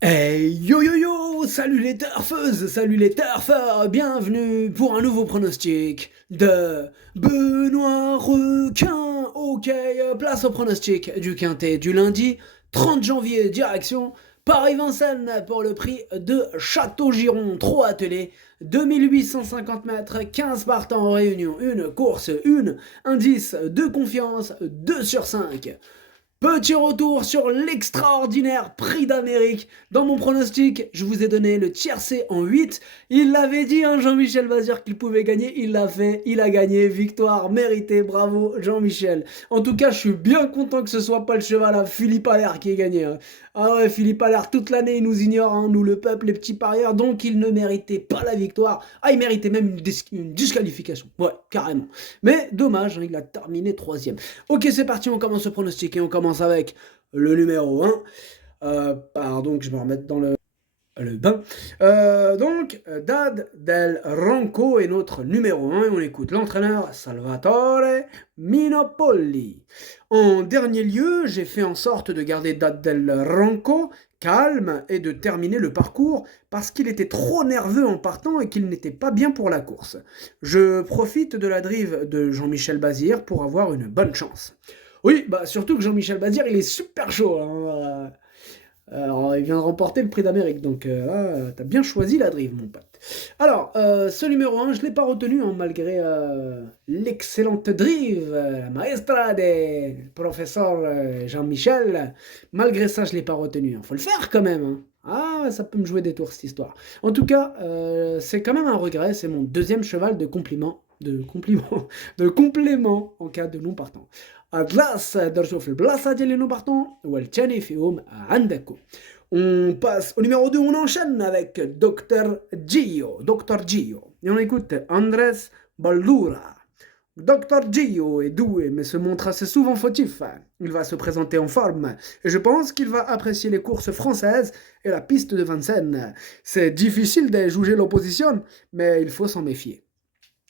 Hey yo yo yo, salut les turfeuses, salut les turfeurs, bienvenue pour un nouveau pronostic de Benoît Requin. Ok, place au pronostic du quintet du lundi 30 janvier, direction Paris-Vincennes pour le prix de Château-Giron, trop attelé, 2850 mètres, 15 partants en réunion, une course, une indice de confiance, 2 sur 5. Petit retour sur l'extraordinaire prix d'Amérique. Dans mon pronostic, je vous ai donné le tiercé en 8. Il l'avait dit, hein, Jean-Michel Bazir, qu'il pouvait gagner. Il l'a fait, il a gagné. Victoire méritée, bravo Jean-Michel. En tout cas, je suis bien content que ce soit pas le cheval à Philippe Allaire qui ait gagné, hein. Ah ouais, Philippe Allaire, toute l'année, il nous ignore, hein, nous le peuple, les petits parieurs, donc il ne méritait pas la victoire. Ah, il méritait même une disqualification. Ouais, carrément. Mais dommage, hein, il a terminé troisième. Ok, c'est parti, on commence le pronostic et on commence avec le numéro 1. Pardon, que je me remette dans le bain. Dad Del Ronco est notre numéro 1 et on écoute l'entraîneur Salvatore Minopolli. En dernier lieu, j'ai fait en sorte de garder Dad Del Ronco calme et de terminer le parcours parce qu'il était trop nerveux en partant et qu'il n'était pas bien pour la course. Je profite de la drive de Jean-Michel Bazir pour avoir une bonne chance. Oui, bah surtout que Jean-Michel Bazir, il est super chaud, hein. Alors, il vient de remporter le prix d'Amérique, donc là, t'as bien choisi la drive, mon pote. Alors, ce numéro 1, je ne l'ai pas retenu, hein, malgré l'excellente drive, la maestra des professeurs Jean-Michel. Malgré ça, je ne l'ai pas retenu. Il faut le faire quand même, hein. Ah, ça peut me jouer des tours, cette histoire. En tout cas, c'est quand même un regret, c'est mon deuxième cheval de compliment, de complément en cas de non partant. الكلاس درتو في البلاصة ديال لي بارتون والثاني فيهم عندكم. On passe au numéro 2, on enchaîne avec Dr Gio. Et on écoute Andrés Baldura. Dr Gio est doué mais se montre assez souvent fautif. Il va se présenter en forme et je pense qu'il va apprécier les courses françaises et la piste de Vincennes. C'est difficile de juger l'opposition, mais il faut s'en méfier.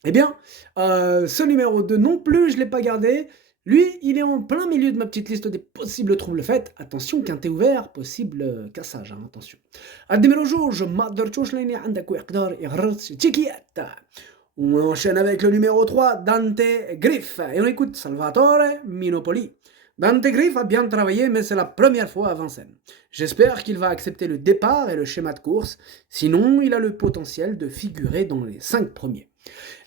Eh bien, ce numéro 2 non plus, je ne l'ai pas gardé. Lui, il est en plein milieu de ma petite liste des possibles troubles faits. Attention, quintet ouvert, possible cassage, hein, attention. On enchaîne avec le numéro 3, Dante Griff. Et on écoute Salvatore Minopoli. Dante Griff a bien travaillé, mais c'est la première fois à Vincennes. J'espère qu'il va accepter le départ et le schéma de course, sinon il a le potentiel de figurer dans les 5 premiers.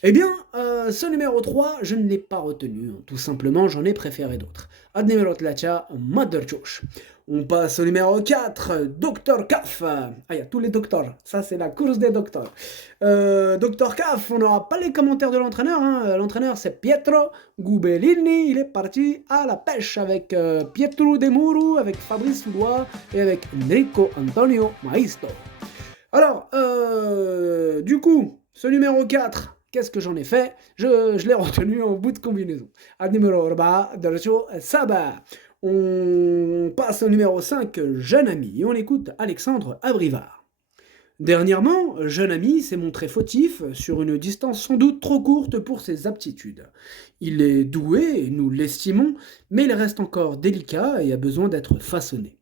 Eh bien, ce numéro 3, je ne l'ai pas retenu, hein. Tout simplement, j'en ai préféré d'autres. Ad numéro 3, Mother Josh. On passe au numéro 4, Dr. Kaf. Ah, il y a tous les docteurs, ça c'est la course des docteurs. Dr. Kaf, on n'aura pas les commentaires de l'entraîneur, hein. L'entraîneur c'est Pietro Gubellini, il est parti à la pêche avec Pietro De Muru, avec Fabrice Soudois et avec Enrico Antonio Maisto. Alors, du coup, ce numéro 4, qu'est-ce que j'en ai fait? Je l'ai retenu en bout de combinaison. Ad numéro 4, Dercho Saba. On passe au numéro 5, Jeune Ami, et on écoute Alexandre Abrivard. Dernièrement, Jeune Ami s'est montré fautif sur une distance sans doute trop courte pour ses aptitudes. Il est doué, nous l'estimons, mais il reste encore délicat et a besoin d'être façonné.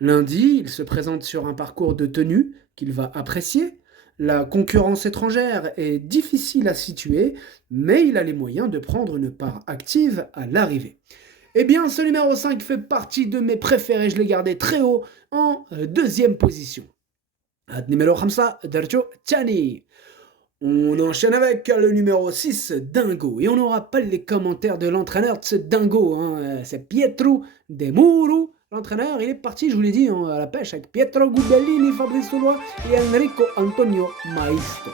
Lundi, il se présente sur un parcours de tenue qu'il va apprécier. La concurrence étrangère est difficile à situer, mais il a les moyens de prendre une part active à l'arrivée. Eh bien, ce numéro 5 fait partie de mes préférés, je l'ai gardé très haut en deuxième position. Ad numéro 5, Derjo Tchani. On enchaîne avec le numéro 6, Dingo. Et on n'aura pas les commentaires de l'entraîneur de ce Dingo, hein. C'est Pietro De Muru. L'entraîneur, il est parti, je vous l'ai dit, hein, à la pêche avec Pietro Gubellini, Fabrice Soulois et Enrico Antonio Maisto.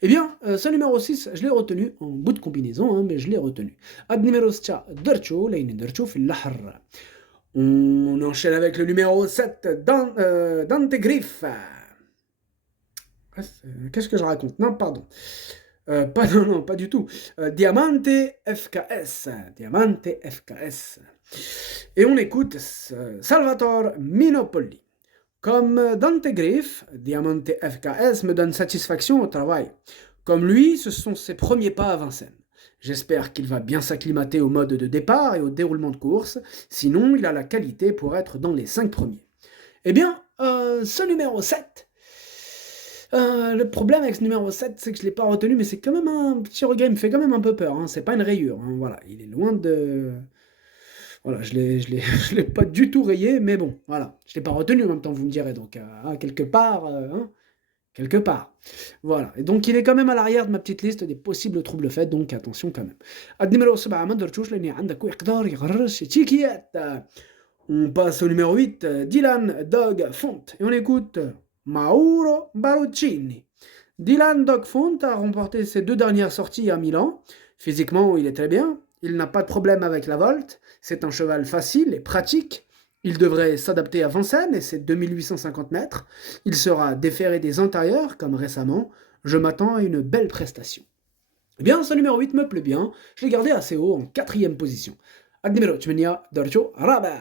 Eh bien, ce numéro 6, je l'ai retenu en bout de combinaison, hein, mais je l'ai retenu. Ad numéro 7, Dercho, Leine Dercho, Fillahr. On enchaîne avec le numéro 7, Dante Griff. Qu'est-ce que je raconte? Non, pardon. Pas du tout. Diamante FKS. Diamante FKS. Et on écoute Salvatore Minopoli. Comme Dante Griff, Diamante FKS me donne satisfaction au travail. Comme lui, ce sont ses premiers pas à Vincennes. J'espère qu'il va bien s'acclimater au mode de départ et au déroulement de course, sinon il a la qualité pour être dans les 5 premiers. Eh bien, Ce numéro 7, le problème avec ce numéro 7, c'est que je ne l'ai pas retenu, mais c'est quand même un petit regret, il me fait quand même un peu peur, hein. C'est pas une rayure, hein, voilà, il est loin de... Voilà, je l'ai pas du tout rayé, mais bon, voilà, je l'ai pas retenu en même temps, vous me direz, donc quelque part, hein, quelque part. Voilà, et donc il est quand même à l'arrière de ma petite liste des possibles troubles faits, donc attention quand même. النمرة 7 ما درتوش لأن عندك يقدر يغرس تشيكيات. On passe au numéro 8, Dylan Dog Font, et on écoute Mauro Baruccini. Dylan Dog Font a remporté ses 2 dernières sorties à Milan. Physiquement, il est très bien, il n'a pas de problème avec la volte, c'est un cheval facile et pratique. Il devrait s'adapter à Vincennes et ses 2850 mètres. Il sera déféré des intérieurs, comme récemment. Je m'attends à une belle prestation. Eh bien, ce numéro 8 me plaît bien. Je l'ai gardé assez haut, en 4e position. Adnimero Tchmenia Dorcho Raba.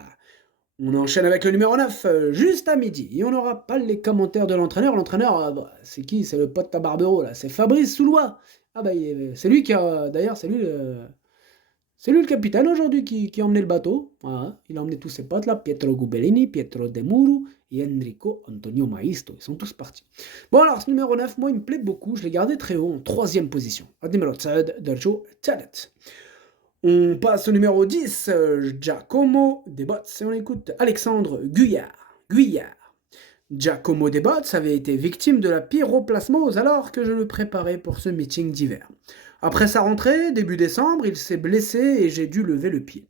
On enchaîne avec le numéro 9, juste à midi. Et on n'aura pas les commentaires de l'entraîneur. L'entraîneur, c'est qui? C'est le pote à Barbero, là. C'est Fabrice Soulois. Ah bah, c'est lui qui a... D'ailleurs, c'est lui le capitaine aujourd'hui qui a emmené le bateau. Voilà. Il a emmené tous ses potes là, Pietro Gubellini, Pietro De Muru et Enrico Antonio Maisto. Ils sont tous partis. Bon alors, ce numéro 9, moi il me plaît beaucoup. Je l'ai gardé très haut, en 3e position. Numéro 7, Derjo Talet. On passe au numéro 10, Giacomo Desbots. Et on écoute Alexandre Guyard. Giacomo Desbots avait été victime de la pyroplasmose alors que je le préparais pour ce meeting d'hiver. Après sa rentrée, début décembre, il s'est blessé et j'ai dû lever le pied.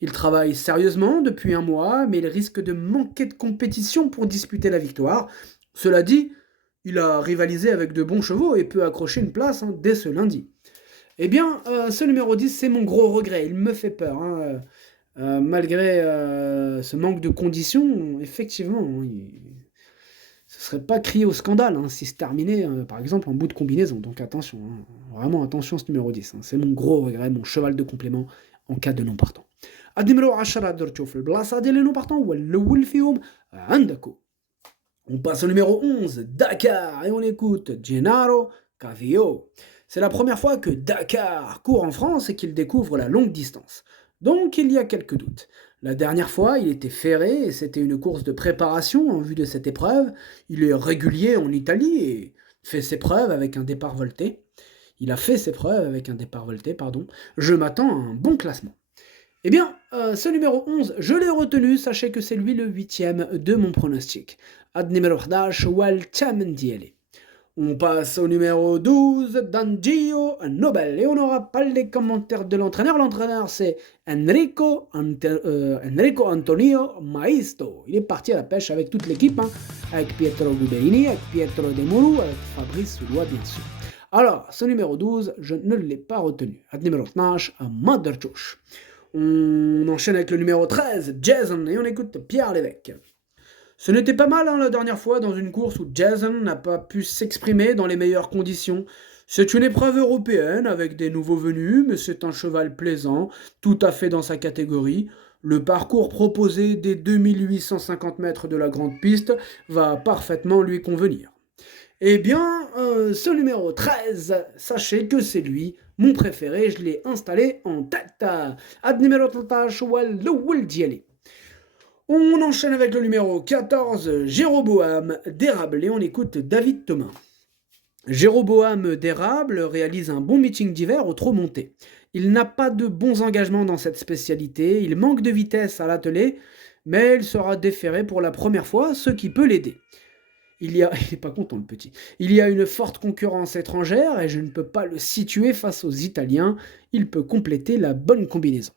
Il travaille sérieusement depuis 1 mois, mais il risque de manquer de compétition pour disputer la victoire. Cela dit, il a rivalisé avec de bons chevaux et peut accrocher une place dès ce lundi. Eh bien, ce numéro 10, c'est mon gros regret. Il me fait peur. Malgré ce manque de conditions, effectivement, ce ne serait pas crié au scandale si se terminait, par exemple, en bout de combinaison. Donc attention, vraiment attention ce numéro 10. C'est mon gros regret, mon cheval de complément en cas de non partant. النمرة 10 درتو في البلاصة ديال لي نو بارتون هو الأول فيهم عندكو. On passe au numéro 11, Dakar, et on écoute Gennaro Cavillo. C'est la première fois que Dakar court en France et qu'il découvre la longue distance. Donc il y a quelques doutes. La dernière fois, il était ferré et c'était une course de préparation en vue de cette épreuve. Il est régulier en Italie et fait ses preuves avec un départ volté. Il a fait ses preuves avec un départ volté, pardon. Je m'attends à un bon classement. Eh bien, ce numéro 11, je l'ai retenu, sachez que c'est lui le 8e de mon pronostic. Ad numéro 11, Wal Diele. On passe au numéro 12, Dangio Nobel, et on n'aura pas les commentaires de l'entraîneur. L'entraîneur, c'est Enrico Antonio Maisto. Il est parti à la pêche avec toute l'équipe, avec Pietro Gubellini, avec Pietro De Muru, avec Fabrice Soulois, bien sûr. Alors, ce numéro 12, je ne l'ai pas retenu. Ad numéro 12, Maderchouch. On enchaîne avec le numéro 13, Jason, et on écoute Pierre Lévesque. Ce n'était pas mal la dernière fois dans une course où Jason n'a pas pu s'exprimer dans les meilleures conditions. C'est une épreuve européenne avec des nouveaux venus, mais c'est un cheval plaisant, tout à fait dans sa catégorie. Le parcours proposé des 2850 mètres de la grande piste va parfaitement lui convenir. Eh bien, ce numéro 13, sachez que c'est lui, mon préféré, je l'ai installé en tête. Ad numéro 13, Wal Diele. On enchaîne avec le numéro 14, Jéroboam d'Érable, et on écoute David Thomas. Jéroboam d'Érable réalise un bon meeting d'hiver au trot monté. Il n'a pas de bons engagements dans cette spécialité, il manque de vitesse à l'attelé, mais il sera déféré pour la première fois, ce qui peut l'aider. Il est pas content le petit. Il y a une forte concurrence étrangère et je ne peux pas le situer face aux Italiens. Il peut compléter la bonne combinaison.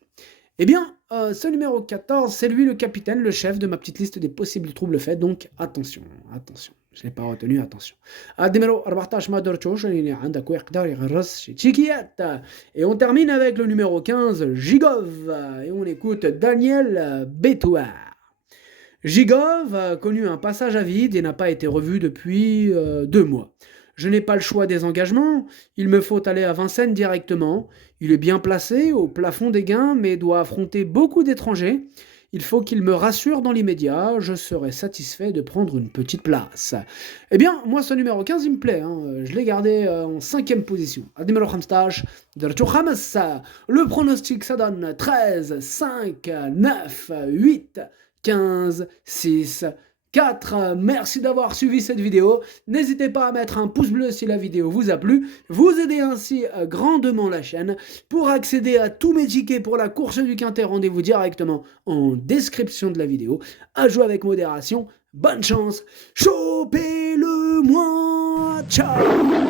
Eh bien, ce numéro 14, c'est lui le capitaine, le chef de ma petite liste des possibles troubles faits, donc attention. Je ne l'ai pas retenu, attention. Et on termine avec le numéro 15, Gigov, et on écoute Daniel Bétouard. Gigov a connu un passage à vide et n'a pas été revu depuis 2 mois. Je n'ai pas le choix des engagements, il me faut aller à Vincennes directement. Il est bien placé, au plafond des gains, mais doit affronter beaucoup d'étrangers. Il faut qu'il me rassure dans l'immédiat, je serai satisfait de prendre une petite place. Eh bien, moi ce numéro 15 il me plaît, je l'ai gardé en 5e position. Numéro 15, le pronostic ça donne 13, 5, 9, 8, 15, 6, 4. Merci d'avoir suivi cette vidéo. N'hésitez pas à mettre un pouce bleu si la vidéo vous a plu. Vous aidez ainsi grandement la chaîne. Pour accéder à tous mes tickets pour la course du Quintet, rendez-vous directement en description de la vidéo. À jouer avec modération. Bonne chance. Chopez-le moi. Ciao.